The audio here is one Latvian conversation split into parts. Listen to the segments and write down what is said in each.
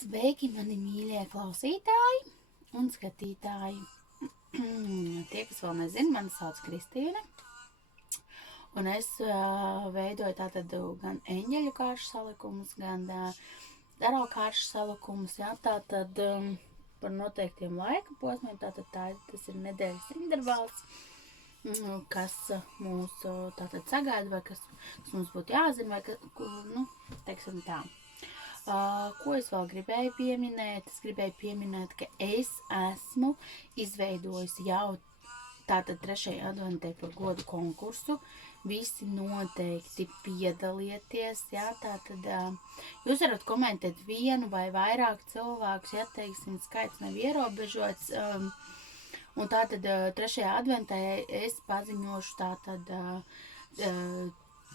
Sveiki, mani mīļie klausītāji un skatītāji. Tie, kas vēl nezina, mani sauc Kristīne. Un es veidoju tātad gan eņģeļu kāršu salikumus, gan daro kāršu salikumus. Jā, tātad par noteiktiem laika posmiem, tātad tas ir nedēļas intervāls, kas mūs tātad sagaida, vai kas mums būtu jāzina, vai teiksim tā. Ko es vēl gribēju pieminēt? Es gribēju pieminēt, ka es esmu izveidojusi jau tātad 3. adventē par godu konkursu. Visi noteikti piedalieties, jā, tātad jūs varat komentēt vienu vai vairāk cilvēkus, ja, teiksim, skaits nav ierobežots. Un tātad 3. adventē es paziņošu tātad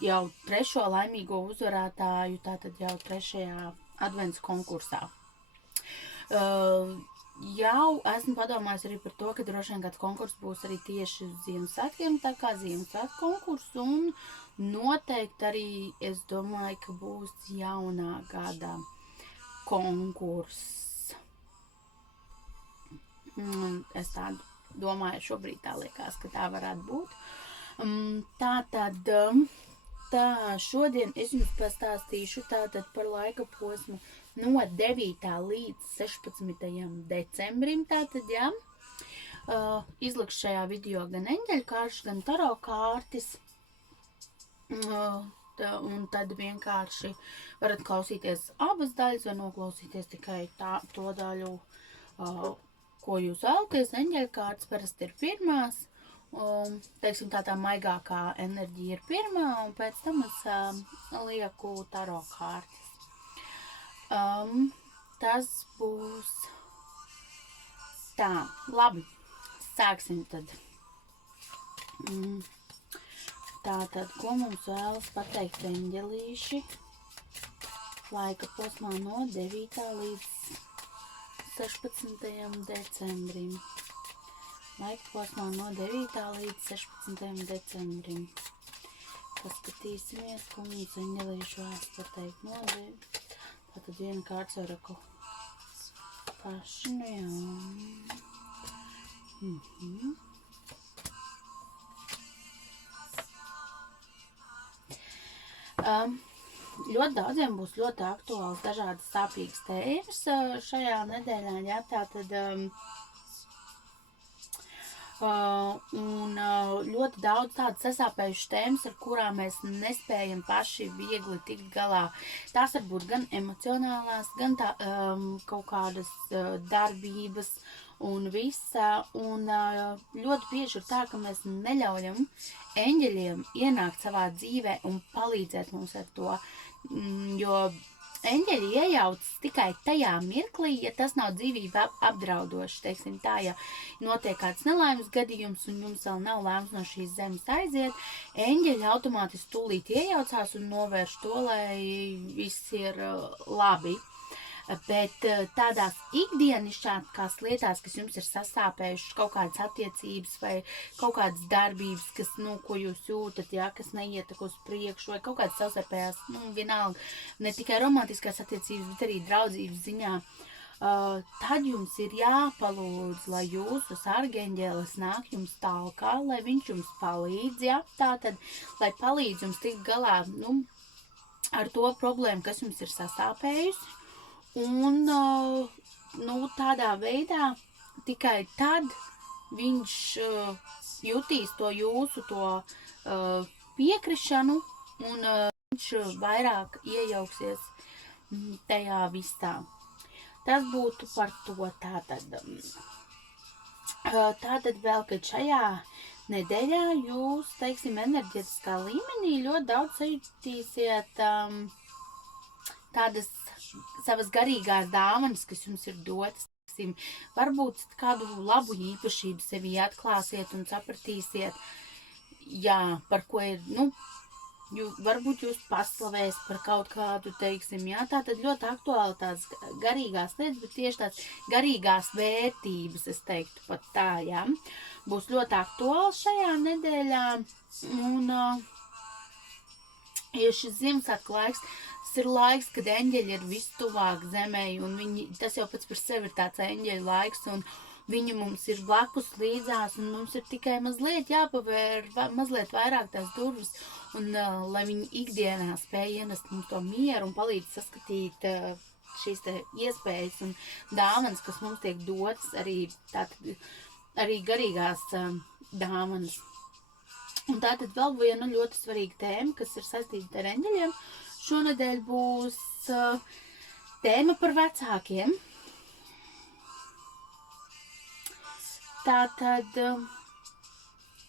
jau 3. laimīgo uzvarētāju, tātad jau 3. advents konkursā. Jau esmu padomājis arī par to, ka droši vien kāds konkurss būs arī tieši uz Ziemassvētkiem, tā kā Ziemassvētku konkurss, un noteikti arī es domāju, ka būs jaunā gada konkurss. Es tā domāju, šobrīd tā liekas, ka tā varētu būt. Tātad šodien es jums pastāstīšu tātad par laika posmu no 9. līdz 16. decembrim, tātad, jā. Izlikšu šajā video gan eņģeļu kāršas, gan taro kārtis, un tad vienkārši varat klausīties abas daļas, vai noklausīties tikai to daļu, ko jūs vēlaties. Eņģeļu kārtas parasti ir pirmās, teiksim, tā maigākā enerģija ir pirmā, un pēc tam es lieku taro kārtas. Tas būs tā. Labi, sāksim tad. Tātad, ko mums vēlas pateikt eņģelīši laika posmā no 9. līdz 16. decembrim. Laika posmā no 9. līdz 16. decembrim. Paskatīsimies, ko mums eņģelīši vēlas pateikt no 9. Tātad viena kārts oraku paši, nu jā. Ļoti daudziem būs ļoti aktuāls dažādas sāpīgas tēmas šajā nedēļā, jā, tātad un ļoti daudz tādas sasāpējušas tēmas, ar kurām mēs nespējam paši viegli tikt galā. Tās var būt gan emocionālās, gan kaut kādas darbības un visa. Un ļoti bieži ir tā, ka mēs neļaujam eņģeļiem ienākt savā dzīvē un palīdzēt mums ar to, jo eņģeļi iejaucas tikai tajā mirklī, ja tas nav dzīvību apdraudoši, teiksim tā, ja notiek kāds nelaimes gadījums un jums vēl nav lēmums no šīs zemes aiziet, eņģeļi automātiski tūlīt iejaucās un novērš to, lai viss ir labi. Bet tādās ikdienišķākās lietās, kas jums ir sasāpējušas, kaut kādas attiecības vai kaut kādas darbības, kas, ko jūs jūtat, jā, kas neiet uz priekšu, vai kaut kādas savstarpējās, vienalga, ne tikai romantiskās attiecības, bet arī draudzības ziņā, tad jums ir jāpalūdz, lai jūsu sargeņģelis nāk jums talkā, lai viņš jums palīdz, jā, tātad, lai palīdz jums tikt galā, ar to problēmu, kas jums ir sasāpējusi. Un tādā veidā tikai tad viņš jutīs to jūsu piekrišanu un viņš vairāk iejauksies tajā visā. Tas būtu par to tātad. Tātad vēl, kad šajā nedēļā jūs, teiksim, enerģetiskā līmenī ļoti daudz sajutīsiet tādas savas garīgās dāvanas, kas jums ir dotas, varbūt kādu labu īpašību sevi atklāsiet un sapratīsiet, jā, par ko ir, varbūt jūs paslavēs par kaut kādu, teiksim, jā, tātad ļoti aktuāli tās garīgās lietas, bet tieši tās garīgās vērtības, es teiktu pat tā, jā, būs ļoti aktuāli šajā nedēļā, un Jo šis Ziemassvētku laiks, tas ir laiks, kad eņģeļi ir vistuvāk zemē, un tas jau pats par sevi ir tāds eņģeļu laiks, un viņi mums ir blakus līdzās, un mums ir tikai mazliet jāpavēr, mazliet vairāk tās durvis, un lai viņi ikdienā spēj ienest mums to mieru un palīdz saskatīt šīs te iespējas un dāvanas, kas mums tiek dotas, arī garīgās dāvanas. Un tātad vēl viena ļoti svarīga tēma, kas ir saistīta ar eņģeļiem. Šonedēļ būs tēma par vecākiem. Tātad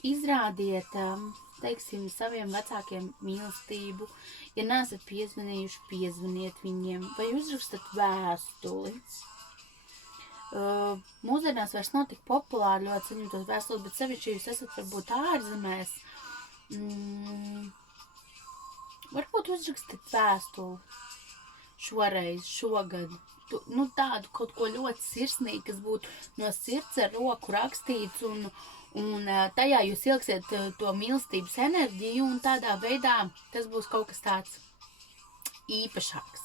izrādiet, teiksim, saviem vecākiem mīlestību. Ja neesat piezvanījuši, piezvaniet viņiem vai uzrakstat vēstuli. Mūsdienās vairs nav tik populāri ļoti saņemt tos vēstules, bet sevišķi jūs esat varbūt ārzemēs. Varbūt uzrakstiet vēstuli šoreiz, šogad. Tādu kaut ko ļoti sirsnīgu, kas būtu no sirds ar roku rakstīts, un tajā jūs ilgsiet to mīlestības enerģiju, un tādā veidā tas būs kaut kas tāds īpašāks.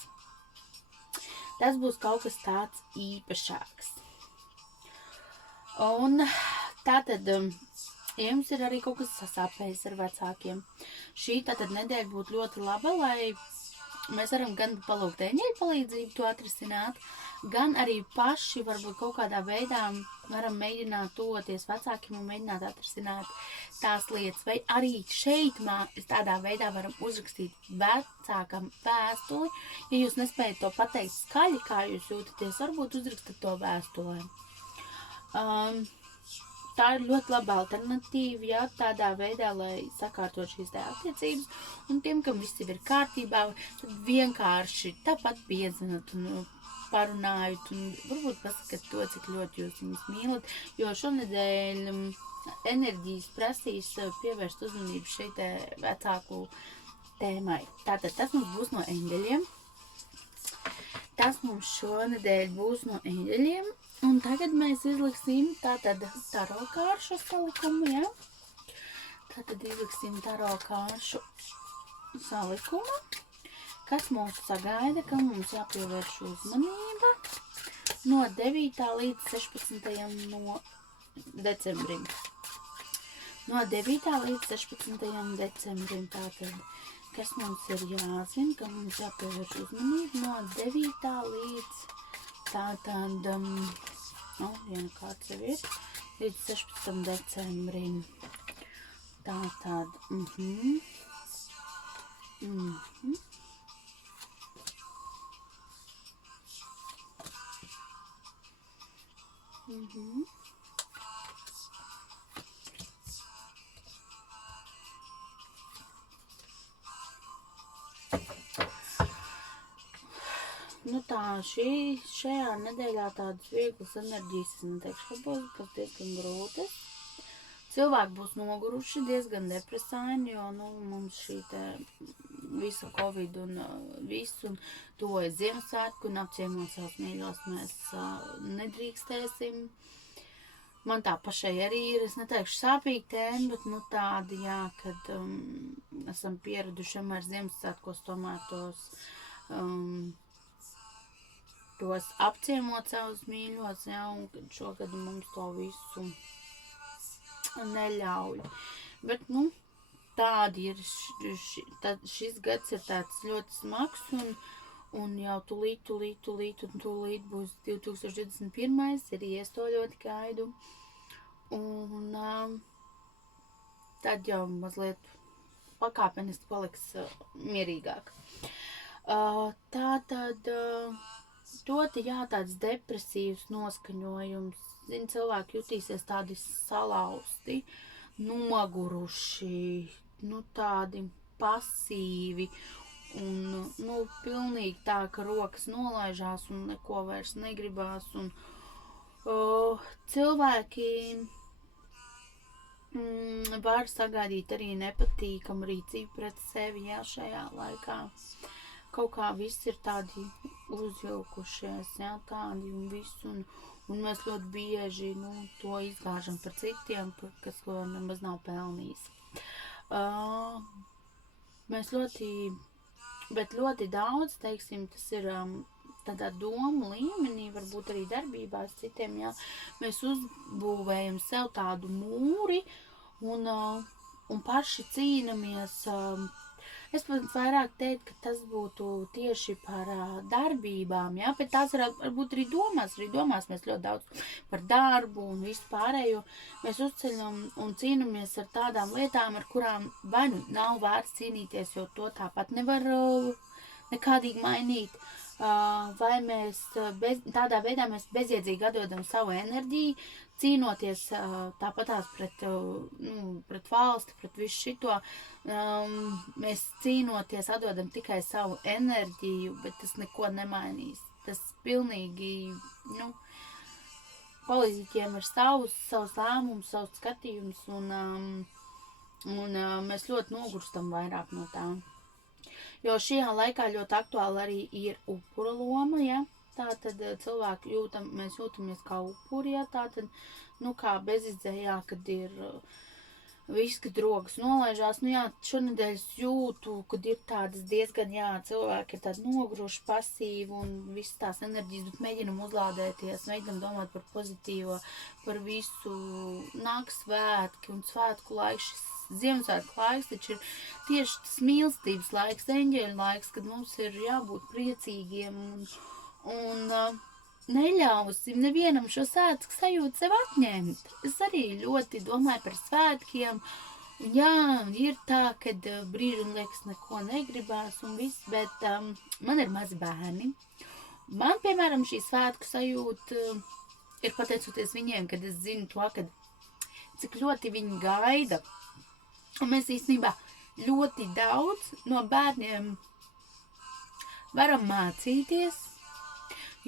Un tātad, ja jums ir arī kaut kas sasāpējis ar vecākiem, šī tātad nedēļa būtu ļoti laba, lai mēs varam gan palūgt eņģeļu palīdzību to atrisināt, gan arī paši varbūt kaut kādā veidā varam mēģināt tuvoties vecākiem un mēģināt atrisināt tās lietas. Vai arī šeit tādā veidā varam uzrakstīt vecākam vēstuli. Ja jūs nespējat to pateikt skaļi, kā jūs jūtaties, varbūt uzrakstat to vēstulē. Tā ir ļoti laba alternatīva, ja tādā veidā, lai sakārtot šīs te attiecības, un tiem, kam viss ir kārtībā, tad vienkārši tāpat piezvanat un parunājot, un varbūt pasakat to, cik ļoti jūs viņus mīlat, jo šonedēļ enerģijas prasīs pievērst uzmanību šeit vecāku tēmai. Tātad tas mums būs no eņģeļiem. Tas mums šonedēļ būs no eņģeļiem. Un tagad mēs izliksim tātad taro kāršu salikumu, ja? Tātad izliksim taro kāršu salikumu, kas mūs sagaida, ka mums jāpievērš uzmanība no 9. līdz 16. no decembrim. No 9. līdz 16. decembrim tātad, kas mums ir jāzina, ka mums jāpievērš uzmanība no 9. līdz tātad, viena kārta jau ir, līdz 16. decembrim. Tātad, šajā nedēļā tādas vieglas enerģijas, es neteikšu, ka būs diezgan grūtas. Cilvēki būs noguruši, diezgan depresaini, jo, mums šī te visa Covid un viss, un tuvojas Ziemassvētku, un apciemot savus mīļos mēs nedrīkstēsim. Man tā pašai arī ir, es neteikšu sāpīgi tēma, bet, tādi, jā, kad esam pieraduši ar Ziemassvētkos tomēr tos apciemot savus mīļos, jā, un šogad mums to visu neļauj. Bet, tādi ir, šis gads ir tāds ļoti smags, un jau tūlīt būs 2021. Arī es to ļoti gaidu. Un tad jau mazliet pakāpeniski paliks mierīgāk. Tātad, tāds depresīvs noskaņojums. Cilvēki jutīsies tādi salauzti, noguruši, tādi pasīvi un, pilnīgi tā, ka rokas nolaižās un neko vairs negribās. Un cilvēki var sagaidīt arī nepatīkamu rīcību pret sevi, jā, šajā laikā. Kaut kā viss ir tādi uzvilkušies, jā, tādi un viss, un mēs ļoti bieži, to izgāžam par citiem, kas ko nemaz nav pelnījis. mēs ļoti daudz, teiksim, tas ir tādā domu līmenī, varbūt arī darbībās citiem, jā, mēs uzbūvējam sev tādu mūri un paši cīnamies. Es pat vairāk teikt, ka tas būtu tieši par darbībām, jā, bet tās varbūt arī domās mēs ļoti daudz par darbu un visu pārējo. Mēs uzceļam un cīnamies ar tādām lietām, ar kurām vai nu nav vērts cīnīties, jo to tāpat nevar nekādīgi mainīt, vai mēs tādā veidā mēs bezjēdzīgi atdodam savu enerģiju, cīnoties tāpatās pret valsti, pret visu šito, mēs cīnoties atdodam tikai savu enerģiju, bet tas neko nemainīs. Tas pilnīgi, politiķiem ir savs lēmums, savs skatījums, un mēs ļoti nogurstam vairāk no tā. Jo šajā laikā ļoti aktuāli arī ir upura loma, ja? Tātad cilvēki mēs jūtamies kā upuri, ja? Tātad, kā bezizdējā, kad ir viss, kad rokas nolaižās, šonedēļ es jūtu, kad ir tādas diezgan, cilvēki ir tādi noguruši, pasīvi un visas tās enerģijas, bet mēģinam uzlādēties, mēģinam domāt par pozitīvo, par visu, nāk svētki un svētku laiks, šis Ziemassvētku laiks, taču ir tieši tas mīlestības laiks, eņģeļu laiks, kad mums ir jābūt priecīgiem un neļausim nevienam šo svētku sajūtu sev atņemt. Es arī ļoti domāju par svētkiem, un ir tā, kad brīžam liekas neko negribās un viss, bet man ir mazi bērni. Man, piemēram, šī svētku sajūta ir pateicoties viņiem, kad es zinu to, cik ļoti viņi gaida. Un mēs īstenībā ļoti daudz no bērniem varam mācīties,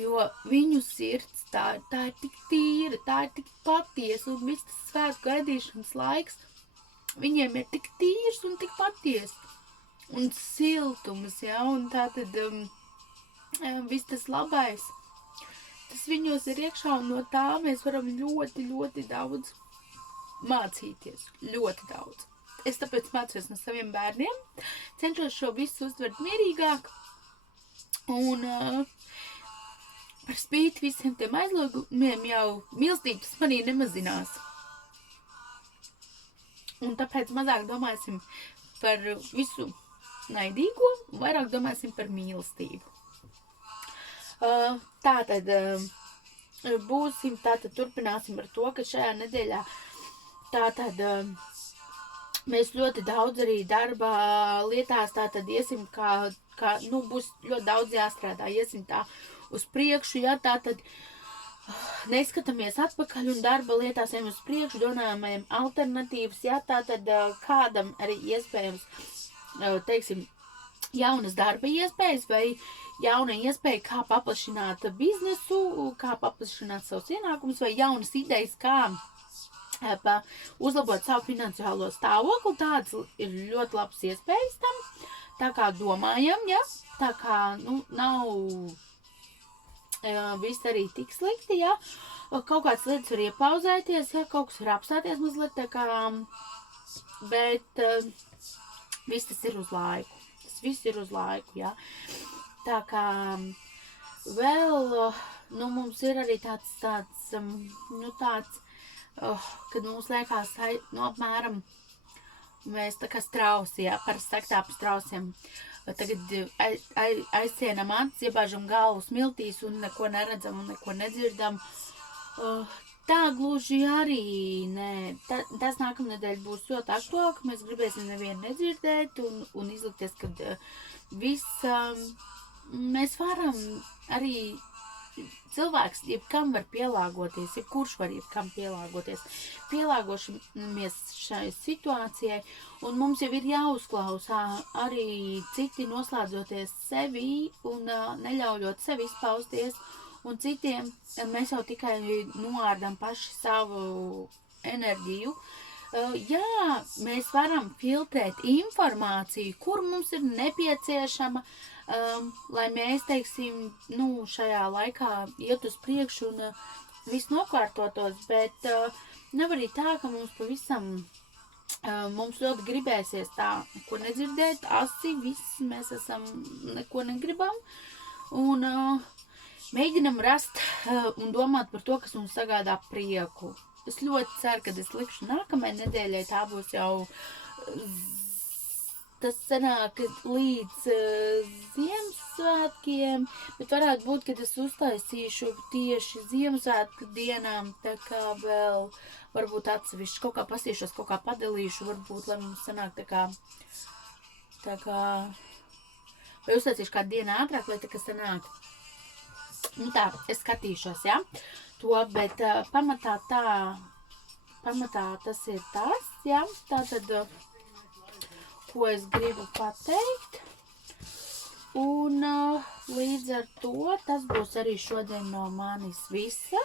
jo viņu sirds tā ir tik tīra, tā ir tik patiesa, un viss tas svētku gaidīšanas laiks viņiem ir tik tīrs un tik patiesa. Un siltums, un tātad viss tas labais, tas viņos ir iekšā, un no tā mēs varam ļoti, ļoti daudz mācīties, ļoti daudz. Es tāpēc mācos no saviem bērniem, cenšos šo visu uztvert mierīgāk, un par spīti visiem tiem aizliegumiem jau mīlestības manī nemazinās. Un tāpēc mazāk domāsim par visu naidīgo, vairāk domāsim par mīlestību. Turpināsim ar to, ka šajā nedēļā mēs ļoti daudz arī darba lietās iesim, būs ļoti daudz jāstrādā, iesim tā uz priekšu, neskatāmies atpakaļ un darba lietās ejam uz priekšu, domājam alternatīvas, kādam arī iespējams, teiksim, jaunas darba iespējas vai jauna iespēja, kā paplašināt biznesu, kā paplašināt savus ienākumus vai jaunas idejas, kā uzlabot savu finansiālo stāvokli, tāds ir ļoti labs iespējas tam, tā kā domājam, tā kā, nav viss arī tik slikti, kaut kāds lietas var iepauzēties, kaut kas var apstāties mazliet, tā kā, bet viss tas ir uz laiku, tā kā vēl, mums ir arī tāds, kad mums liekas, apmēram, mēs tā kā strausi, parasti saka tā par strausiem, tagad aizcienam acis, iebāžam galvu smiltīs un neko neredzam un neko nedzirdam. Tā gluži arī nē. Tas nākamnedēļ būs ļoti aktuāli, ka mēs gribēsim nevienu nedzirdēt un izlikties, kad viss mēs varam arī. Cilvēks jebkam var pielāgoties, jebkurš var jebkam pielāgoties. Pielāgošamies šai situācijai, un mums jau ir jāuzklausā arī citi noslēdzoties sevi un neļaujot sevi izpausties, un citiem mēs jau tikai noārdam paši savu enerģiju. Mēs varam filtrēt informāciju, kur mums ir nepieciešama, lai mēs, teiksim, šajā laikā iet uz priekšu un viss nokārtotos, bet nav arī tā, ka mums pavisam Mums ļoti gribēsies tā, neko nedzirdēt, asi, viss, mēs esam, neko negribam, un mēģinam rast un domāt par to, kas mums sagādā prieku. Es ļoti ceru, ka es likšu nākamajai nedēļai, tā būs jau, tas sanāk līdz Ziemassvētkiem, bet varētu būt, ka es uztaisīšu tieši Ziemassvētku dienām, tā kā vēl varbūt atsevišķi kaut kā pasīšos, kaut kā padalīšu, varbūt, lai mums sanāk tā kā, vai uztaisīšu kādu dienu ātrāk, lai tā kā sanāk. Nu tā, es skatīšos, ja, to, bet pamatā tas ir tas, ja, tātad, ko es gribu pateikt, un līdz ar to tas būs arī šodien no manis visa.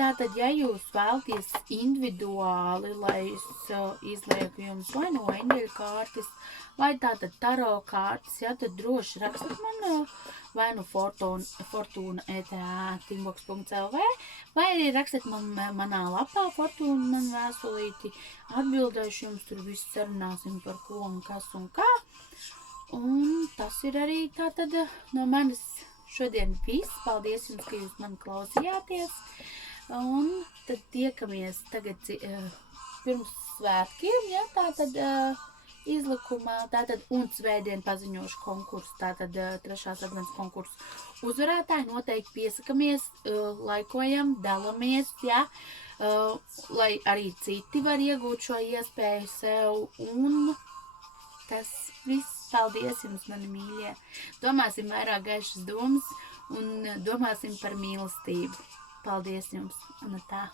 Tātad, ja jūs vēlaties individuāli, lai es izlieku jums vai no eņģeļu kārtas, vai tātad taro kārtas, ja, tad droši rakstiet man vai no fortuna@inbox.lv, vai arī rakstiet man manā lapā Fortuna man vēstulīti, atbildēšu jums, tur viss sarunāsim par ko un kas un kā. Un tas ir arī tātad no manis šodien viss. Paldies jums, ka jūs mani klausījāties. Un tad tiekamies tagad pirms svētkiem, ja, tātad izlikumā, tātad un svētdien paziņošu konkursu, tātad 3. advents konkursu uzvarētāji, noteikti piesakamies, laikojam, dalamies, ja, lai arī citi var iegūt šo iespēju sev, un tas viss. Paldies jums, mani mīļie. Domāsim vairāk gaišas domas un domāsim par mīlestību. Paldies jums, un tā.